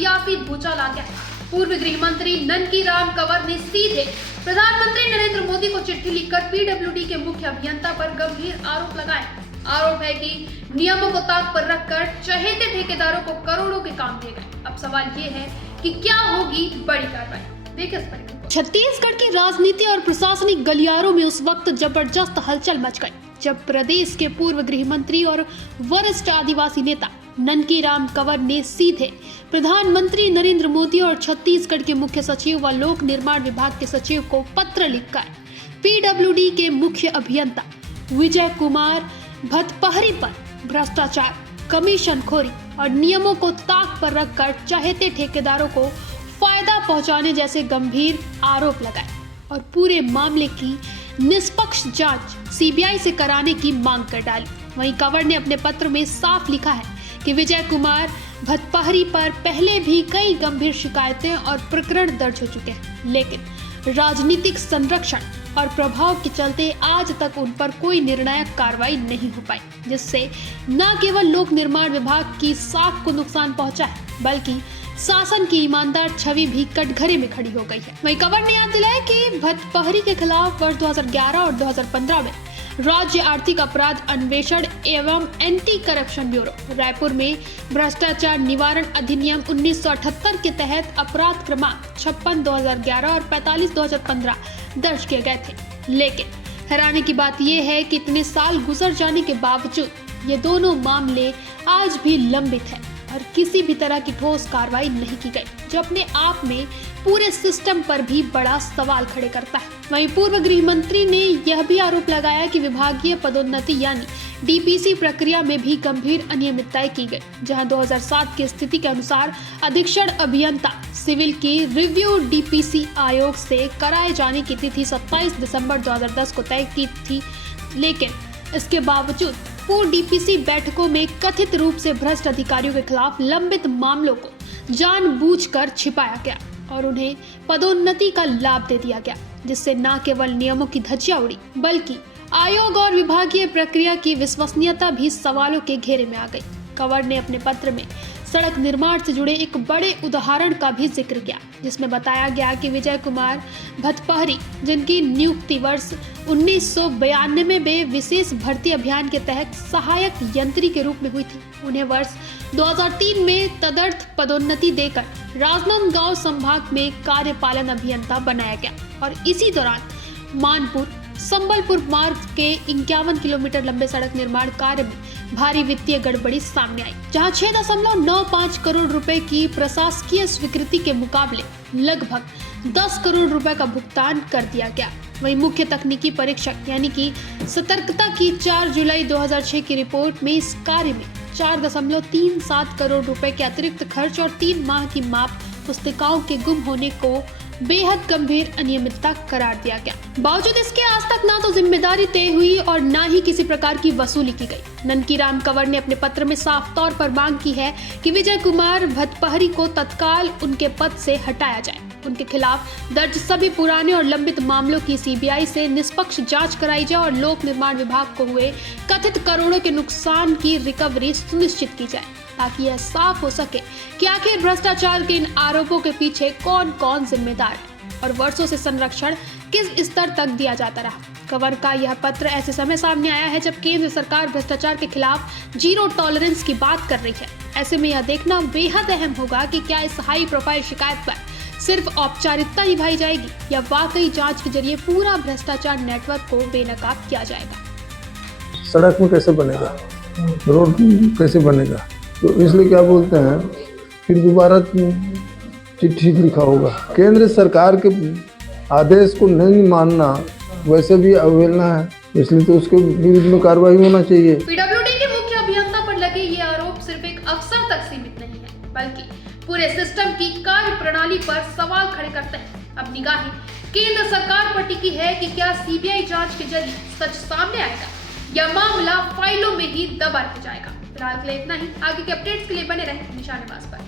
सियासी भूचाल आ गया। पूर्व गृह मंत्री ननकीराम कंवर ने सीधे प्रधानमंत्री नरेंद्र मोदी को चिट्ठी लिखकर पीडब्ल्यूडी के मुख्य अभियंता पर गंभीर आरोप लगाए। आरोप है कि नियमों को ताक पर रखकर चहेते ठेकेदारों को करोड़ों के काम दिए गए। अब सवाल ये है कि क्या होगी बड़ी कार्रवाई। देखिए इस पर। छत्तीसगढ़ की राजनीति और प्रशासनिक गलियारों में उस वक्त जबरदस्त हलचल मच गई जब प्रदेश के पूर्व गृह मंत्री और वरिष्ठ आदिवासी नेता ननकीराम कंवर ने सीधे प्रधानमंत्री नरेंद्र मोदी और छत्तीसगढ़ के मुख्य सचिव व लोक निर्माण विभाग के सचिव को पत्र लिखकर पीडब्ल्यूडी के मुख्य अभियंता विजय कुमार भतपहरी पर भ्रष्टाचार, कमीशनखोरी और नियमों को ताक पर रखकर चहेते ठेकेदारों को फायदा पहुंचाने जैसे गंभीर आरोप लगाए और पूरे मामले की निष्पक्ष जांच सीबीआई से कराने की मांग कर डाली। वहीं कंवर ने अपने पत्र में साफ लिखा है कि विजय कुमार भतपहरी पर पहले भी कई गंभीर शिकायतें और प्रकरण दर्ज हो चुके हैं, लेकिन राजनीतिक संरक्षण और प्रभाव के चलते आज तक उन पर कोई निर्णायक कार्रवाई नहीं हो पाई, जिससे न केवल लोक निर्माण विभाग की साख को नुकसान पहुंचा है बल्कि शासन की ईमानदार छवि भी कटघरे में खड़ी हो गई है। वहीं कंवर ने याद दिलाया कि भतपहरी के खिलाफ वर्ष 2011 और 2015 में राज्य आर्थिक अपराध अन्वेषण एवं एंटी करप्शन ब्यूरो रायपुर में भ्रष्टाचार निवारण अधिनियम 1978 के तहत अपराध क्रमांक 56/2011 और 45/2015 दर्ज किए गए थे। लेकिन हैरानी की बात यह है कि इतने साल गुजर जाने के बावजूद ये दोनों मामले आज भी लंबित है और किसी भी तरह की ठोस कार्रवाई नहीं की गई, जो अपने आप में पूरे सिस्टम पर भी बड़ा सवाल खड़े करता है। वहीं पूर्व गृह मंत्री ने यह भी आरोप लगाया कि विभागीय पदोन्नति यानी डीपीसी प्रक्रिया में भी गंभीर अनियमितताएं की गई, जहां 2007 की स्थिति के अनुसार अधीक्षण अभियंता सिविल की रिव्यू डीपीसी आयोग से कराए जाने की तिथि 27 दिसंबर 2010 को तय की थी, लेकिन इसके बावजूद पूर्व डीपीसी बैठकों में कथित रूप से भ्रष्ट अधिकारियों के खिलाफ लंबित मामलों को जानबूझकर छिपाया गया और उन्हें पदोन्नति का लाभ दे दिया गया, जिससे न केवल नियमों की धज्जियां उड़ी बल्कि आयोग और विभागीय प्रक्रिया की विश्वसनीयता भी सवालों के घेरे में आ गई। कंवर ने अपने पत्र में सड़क निर्माण से जुड़े एक बड़े उदाहरण का भी जिक्र किया, जिसमें बताया गया कि विजय कुमार भतपहरी, जिनकी नियुक्ति वर्ष 1992 में विशेष भर्ती अभियान के तहत सहायक यंत्री के रूप में हुई थी, उन्हें वर्ष 2003 में तदर्थ पदोन्नति देकर राजनांदगांव संभाग में कार्यपालन अभियंता बनाया गया और इसी दौरान मानपुर संबलपुर मार्ग के 51 किलोमीटर लंबे सड़क निर्माण कार्य में भारी वित्तीय गड़बड़ी सामने आई, जहां 6.95 करोड़ रुपए की प्रशासकीय स्वीकृति के मुकाबले लगभग 10 करोड़ रुपए का भुगतान कर दिया गया। वहीं मुख्य तकनीकी परीक्षक यानी कि सतर्कता की 4 जुलाई 2006 की रिपोर्ट में इस कार्य में 4.37 करोड़ रुपए के अतिरिक्त खर्च और 3 माह की माप पुस्तिकाओं के गुम होने को बेहद गंभीर अनियमितता करार दिया गया। बावजूद इसके आज तक ना तो जिम्मेदारी तय हुई और ना ही किसी प्रकार की वसूली की गई। ननकीराम कंवर ने अपने पत्र में साफ तौर पर मांग की है कि विजय कुमार भतपहरी को तत्काल उनके पद से हटाया जाए, उनके खिलाफ दर्ज सभी पुराने और लंबित मामलों की सीबीआई से निष्पक्ष जांच कराई जाए और लोक निर्माण विभाग को हुए कथित करोड़ों के नुकसान की रिकवरी सुनिश्चित की जाए, ताकि यह साफ हो सके कि आखिर भ्रष्टाचार के इन आरोपों के पीछे कौन कौन जिम्मेदार है और वर्षों से संरक्षण किस स्तर तक दिया जाता रहा। कंवर का यह पत्र ऐसे समय सामने आया है जब केंद्र सरकार भ्रष्टाचार के खिलाफ जीरो टॉलरेंस की बात कर रही है। ऐसे में यह देखना बेहद अहम होगा कि क्या इस हाई प्रोफाइल शिकायत पर सिर्फ औपचारिकता निभाई जाएगी या वाकई जांच के जरिए पूरा भ्रष्टाचार नेटवर्क को बेनकाब किया जाएगा। सड़क में कैसे बनेगा, रोड कैसे बनेगा, तो इसलिए क्या बोलते हैं फिर दोबारा चिट्ठी लिखा होगा। केंद्र सरकार के आदेश को नहीं मानना वैसे भी अवहेलना है, इसलिए तो उसके विरुद्ध में कार्रवाई होना चाहिए। पीडब्ल्यूडी के मुख्य अभियंता पर लगे ये आरोप सिर्फ एक अफसर तक सीमित नहीं है बल्कि पूरे सिस्टम की कार्य प्रणाली पर सवाल खड़े करते हैं। अब निगाहें केंद्र सरकार पर टिकी है कि क्या सीबीआई जांच के जरिए सच सामने आएगा या मामला फाइलों में ही दबा रह जाएगा। फिलहाल के लिए इतना ही। आगे के अपडेट्स के लिए बने रहें निशानेबाज पर।